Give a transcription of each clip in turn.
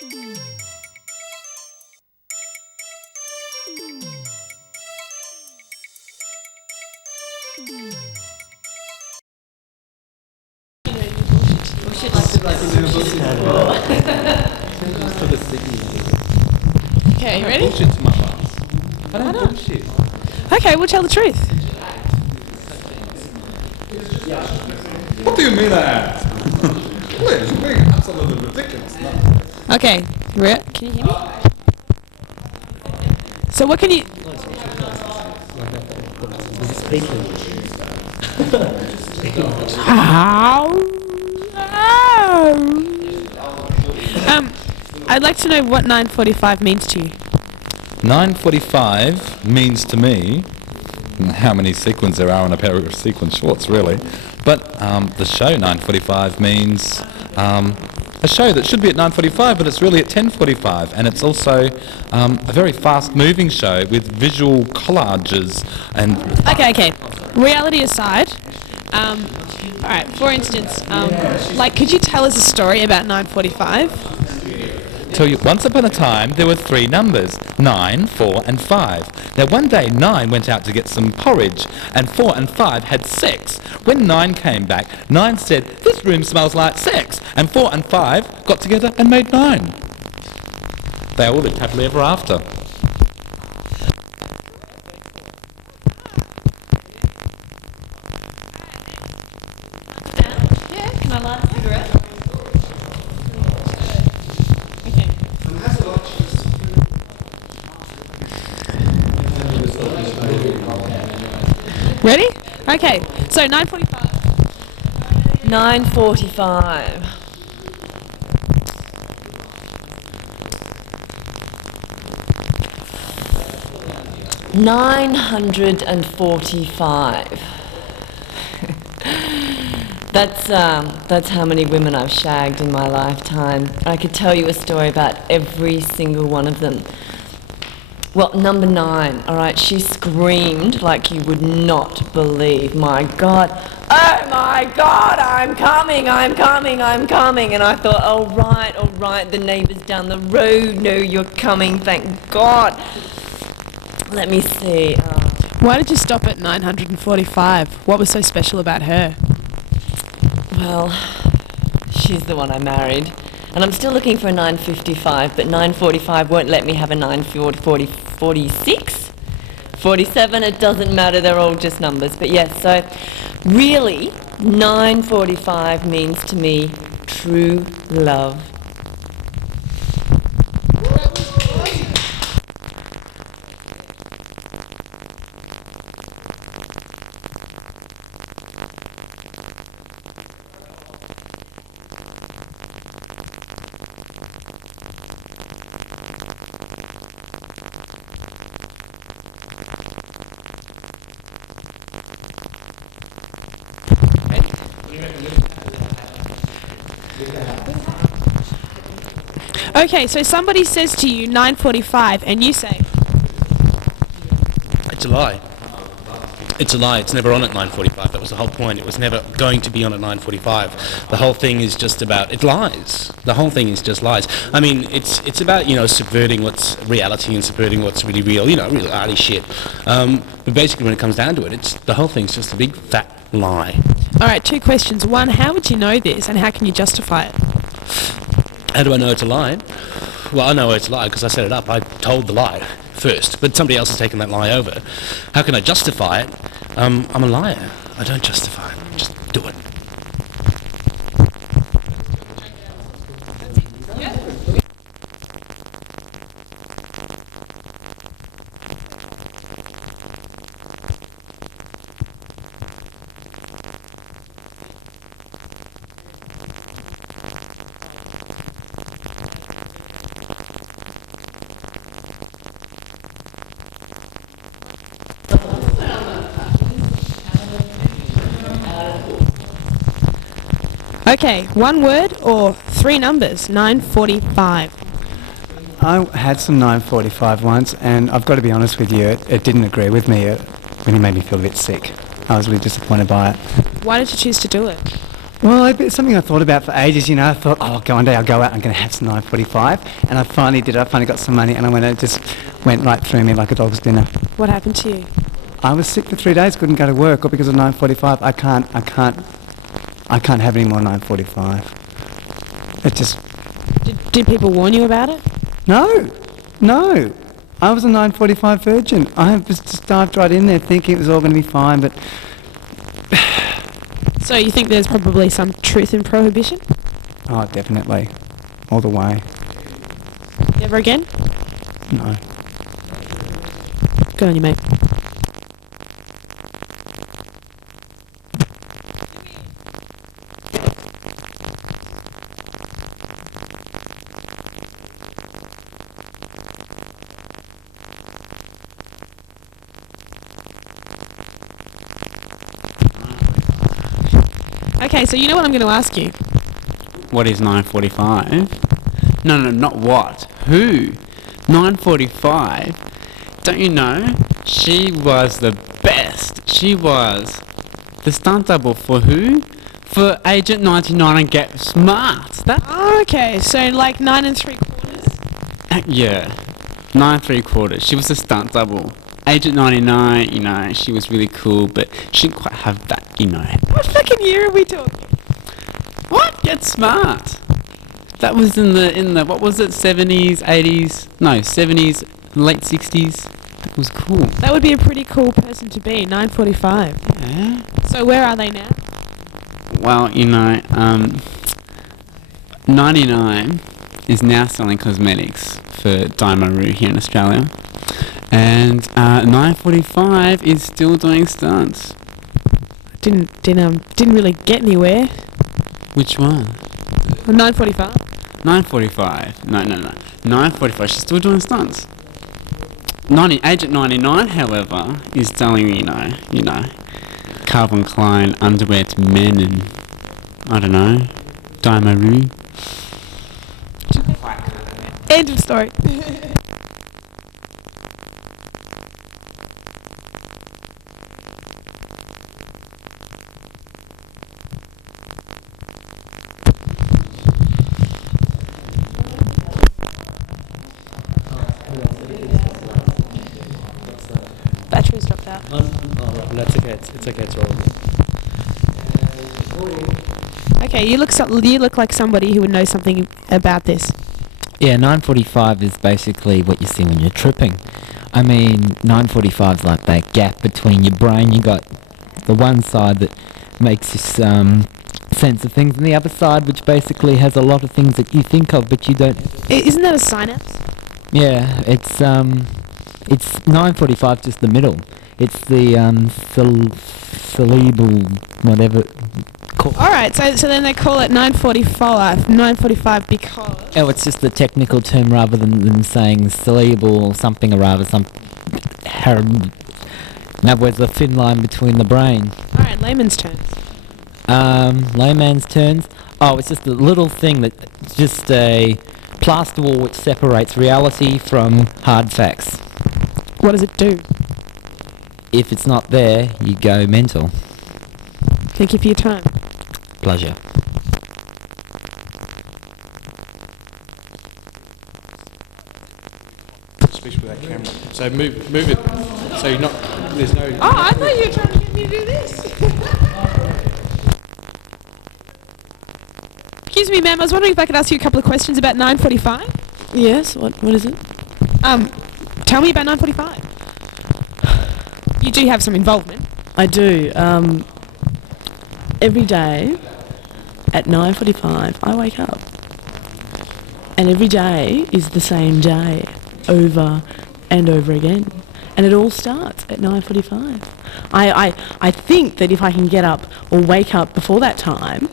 Okay, you ready? Bullshit to my boss. I don't bullshit. Okay, we'll tell the truth. What do you mean I asked? Please, you're being absolutely ridiculous. No. Okay, can you hear me? So what can you... How? I'd like to know what 9:45 means to you. 9:45 means to me how many sequins there are on a pair of sequin shorts, really. But the show 9:45 means a show that should be at 9:45, but it's really at 10:45, and it's also a very fast-moving show with visual collages and. Okay. Reality aside, all right. For instance, could you tell us a story about 9:45? Tell you, once upon a time, there were 3 numbers, 9, 4, and 5. Now, one day, 9 went out to get some porridge, and 4 and 5 had sex. When 9 came back, 9 said, "This room smells like sex," and 4 and 5 got together and made 9. They all lived happily ever after. Yeah, can I light a cigarette? Ready? Okay, so 9:45. 9:45. 945. That's how many women I've shagged in my lifetime. I could tell you a story about every single one of them. Well, number 9, all right, she screamed like you would not believe. My God, oh my God, I'm coming. And I thought, all right, the neighbours down the road know you're coming, thank God. Let me see. Why did you stop at 945? What was so special about her? Well, she's the one I married. And I'm still looking for a 955, but 945 won't let me have a 946, 47, it doesn't matter, they're all just numbers. But yes, so really, 945 means to me true love. Okay, so somebody says to you 9:45 and you say... It's a lie. It's a lie. It's never on at 9:45. That was the whole point. It was never going to be on at 9:45. The whole thing is just about... It lies. The whole thing is just lies. I mean, it's about, subverting what's reality and subverting what's really real, real arty shit. But basically when it comes down to it, the whole thing's just a big fat lie. All right, 2 questions. 1, how would you know this and how can you justify it? How do I know it's a lie? Well, I know it's a lie because I set it up. I told the lie first, but somebody else has taken that lie over. How can I justify it? I'm a liar. I don't justify it. Just do it. Okay, 1 word or 3 numbers, 9:45. I had some 9:45 once, and I've got to be honest with you, it didn't agree with me. It really made me feel a bit sick. I was really disappointed by it. Why did you choose to do it? Well, it's something I thought about for ages, you know. I thought, oh, one day I'll go out, I'm going to have some 9:45. And I finally did it. I finally got some money and I went and it just went right through me like a dog's dinner. What happened to you? I was sick for 3 days, couldn't go to work, or because of 9:45. I can't have any more 9:45. It just... Did people warn you about it? No. I was a 9:45 virgin. I just dived right in there thinking it was all going to be fine, but... So you think there's probably some truth in prohibition? Oh, definitely. All the way. Never again? No. Good on you, mate. Okay, so you know what I'm going to ask you? What is 9:45? No, not what. Who? 9:45? Don't you know? She was the best. She was the stunt double for who? For Agent 99 and Get Smart. That? Oh, okay, so like 9 3/4. Yeah. 9 3/4. She was the stunt double. Agent 99, you know, she was really cool, but she didn't quite have that, you know. What fucking year are we talking? What? Get Smart. That was in the what was it? 70s, 80s? No, 70s, late 60s. That was cool. That would be a pretty cool person to be, 9:45. Yeah. So where are they now? Well, you know, 99 is now selling cosmetics for Daimaru here in Australia. And 9:45 is still doing stunts. Didn't really get anywhere. Which one? 9:45. 9:45. No. 9:45. She's still doing stunts. Agent 99, however, is selling, you know, Calvin Klein underwear to men and, I don't know, Daimaru. End of story. Batteries dropped out. That's okay. It's okay. It's rolling. Okay, you look like somebody who would know something about this. Yeah, 9:45 is basically what you see when you're tripping. I mean, 9:45 is like that gap between your brain. You got the one side that makes you sense of things, and the other side which basically has a lot of things that you think of but you don't. Isn't that a synapse? Yeah, it's 9:45, just the middle. It's the cerebral whatever. All right, so then they call it 9:45 because... Oh, it's just the technical term rather than saying cerebral or something or rather some... In other words, the thin line between the brain. All right, layman's terms. Layman's terms. Oh, it's just a little thing that... Just a plaster wall which separates reality from hard facts. What does it do? If it's not there, you go mental. Thank you for your time. Pleasure. Speak with that camera. So move it. So you're not. There's no. Oh, I thought you were trying to get me to do this. Excuse me, ma'am. I was wondering if I could ask you a couple of questions about 9:45. Yes, what is it? Tell me about 9:45. You do have some involvement. I do. Every day at 9:45 I wake up. And every day is the same day over and over again. And it all starts at 9:45. I think that if I can get up or wake up before that time,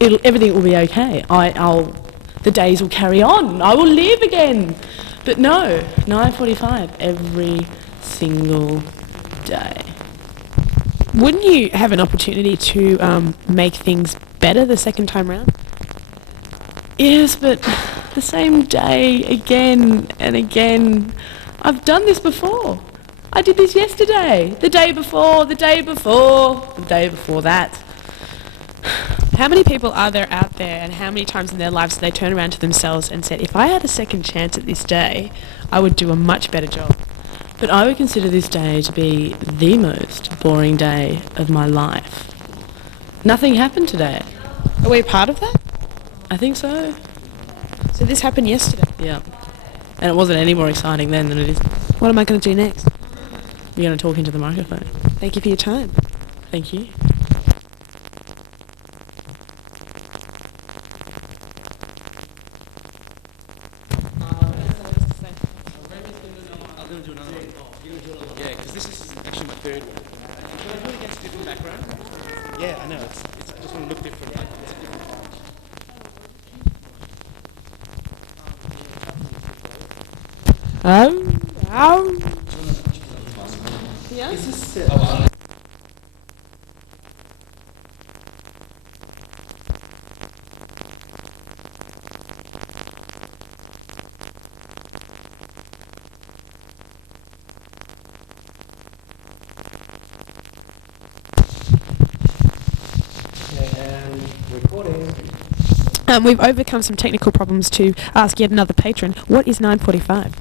everything will be okay. The days will carry on. I will live again. But no, 9:45 every single day. Wouldn't you have an opportunity to make things better the second time round? Yes, but the same day again and again. I've done this before. I did this yesterday, the day before, the day before, the day before that. How many people are there out there, and how many times in their lives do they turn around to themselves and said, if I had a second chance at this day, I would do a much better job? But I would consider this day to be the most boring day of my life. Nothing happened today. Are we a part of that? I think so. So this happened yesterday. Yeah. And it wasn't any more exciting then than it is. What am I going to do next? You're going to talk into the microphone. Thank you for your time. Thank you. Yeah, because this is actually my third one. Can I do it against a different background? Yeah, I know. I just want to look different. Right? It's a different Yeah? Is this... We've overcome some technical problems to ask yet another patron, what is 9:45?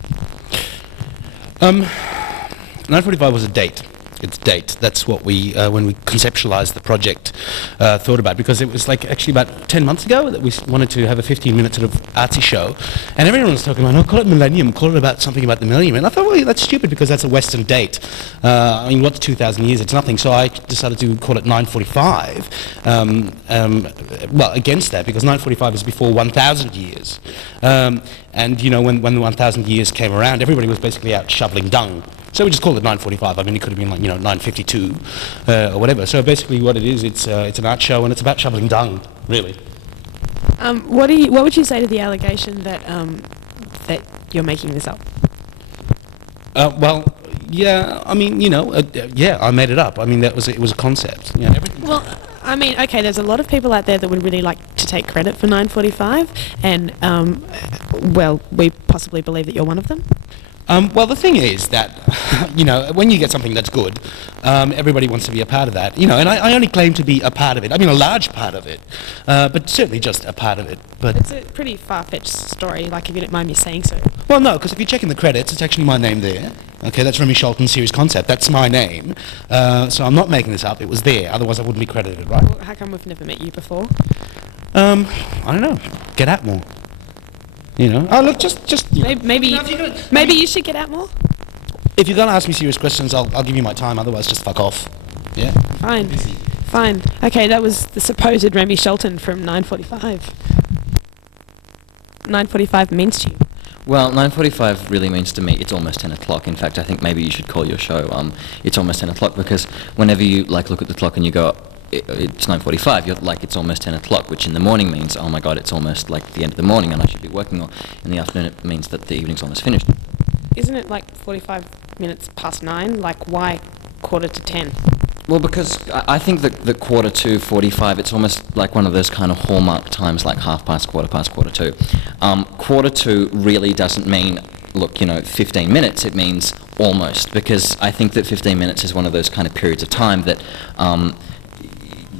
9:45 was a date. It's date. That's what we, when we conceptualized the project, thought about, because it was like actually about 10 months ago that we wanted to have a 15-minute sort of artsy show, and everyone was talking about, oh, call it Millennium, call it about something about the millennium, and I thought, well, that's stupid because that's a Western date. I mean, what's 2,000 years? It's nothing. So I decided to call it 9:45. Well, against that, because 9:45 is before 1,000 years. And you know, when the 1,000 years came around, everybody was basically out shoveling dung. So we just called it 9:45. I mean, it could have been like, you know, 9:52 or whatever. So basically, what it is, it's an art show, and it's about shoveling dung, really. What would you say to the allegation that that you're making this up? Well, yeah. I mean, you know, yeah, I made it up. I mean, it was a concept. You know, everything. Well, I mean, okay, there's a lot of people out there that would really like to take credit for 9:45, and well, we possibly believe that you're one of them. Well, the thing is that, you know, when you get something that's good, everybody wants to be a part of that, you know, and I only claim to be a part of it. I mean, a large part of it, but certainly just a part of it. But It's a pretty far-fetched story, like, if you don't mind me saying so. well, no, because if you check in the credits, it's actually my name there. Okay, that's Remy Sholton's series concept. That's my name. So I'm not making this up. It was there. Otherwise, I wouldn't be credited, right? Well, how come we've never met you before? I don't know. Get out more. You know? Oh, look, just you know. Maybe you should get out more. If you're going to ask me serious questions, I'll give you my time. Otherwise, just fuck off. Yeah? Fine. Okay, that was the supposed Remy Shelton from 9:45. 9:45 means to you. Well, 9:45 really means to me it's almost 10 o'clock. In fact, I think maybe you should call your show It's Almost 10 O'Clock, because whenever you like look at the clock and you go, it's 9:45, you're like, it's almost 10 o'clock, which in the morning means, oh my god, it's almost like the end of the morning and I should be working, or in the afternoon it means that the evening's almost finished. Isn't it like 45 minutes past 9? Like, why 9:45? Well, because I think that the 1:45, it's almost like one of those kind of hallmark times, like 2:30, 2:45. 2:45 really doesn't mean, look, you know, 15 minutes, it means almost, because I think that 15 minutes is one of those kind of periods of time that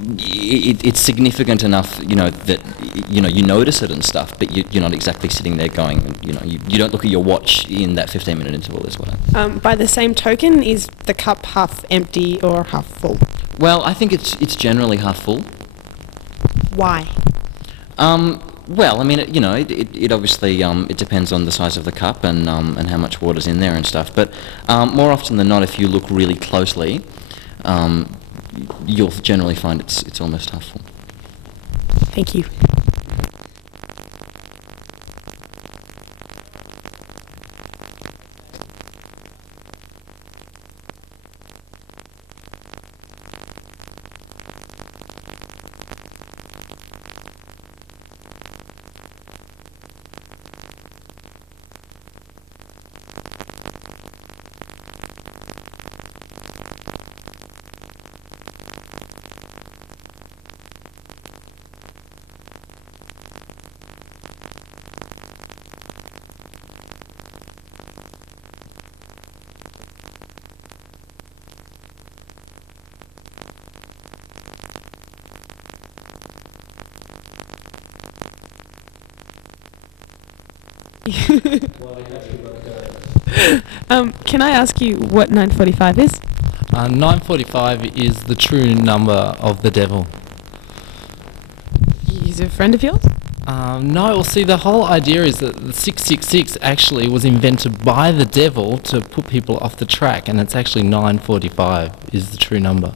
it's significant enough, you know, that, you know, you notice it and stuff, but you're not exactly sitting there going, you know, you don't look at your watch in that 15-minute interval as well. By the same token, is the cup half empty or half full? Well, I think it's generally half full. Why? Well, I mean, you know, it obviously it depends on the size of the cup and how much water's in there and stuff. But more often than not, if you look really closely, you'll generally find it's almost half full. Thank you. Can I ask you what 9:45 is? 9:45 is the true number of the devil. He's a friend of yours? No, well, see, the whole idea is that the 666 actually was invented by the devil to put people off the track, and it's actually 9:45 is the true number.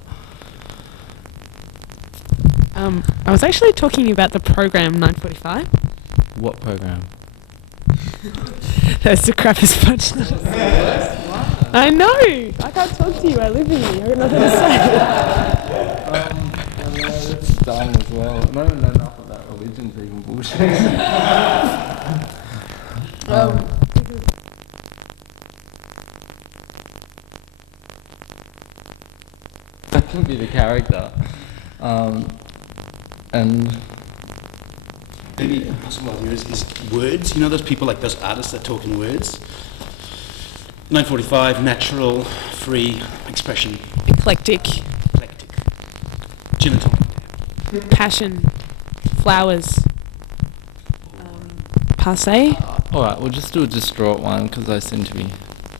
I was actually talking about the program 9:45. What program? That's the crappiest punchline. I know! I can't talk to you, I live in you. I've got nothing to say. That's dumb as well. I don't know enough about religion's even bullshit. That can be the character. And maybe a possible idea is words. You know those people, like those artists that talk in words? 9:45, natural, free expression. Eclectic. Gin and tonic. Passion. Flowers. Passe. Alright, we'll just do a distraught one because I seem to be.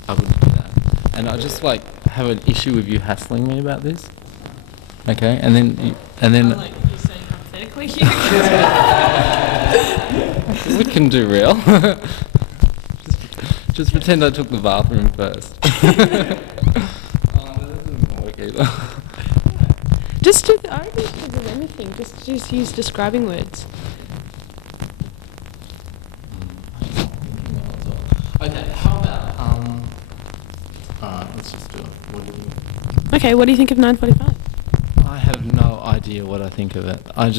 I wouldn't do that. And I just like have an issue with you hassling me about this. Okay, and then. Like you saying hypothetically. We can do real. just pretend I took the bathroom first. Oh, that doesn't work either. Just do I don't think you do anything. Just use describing words. Okay, how about alright, let's just do it. What do you think? Okay, what do you think of 9:45? I have no idea what I think of it. I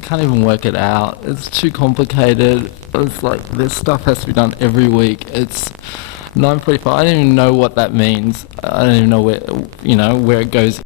can't even work it out. It's too complicated. It's like this stuff has to be done every week. It's 9:45. I don't even know what that means. I don't even know where it goes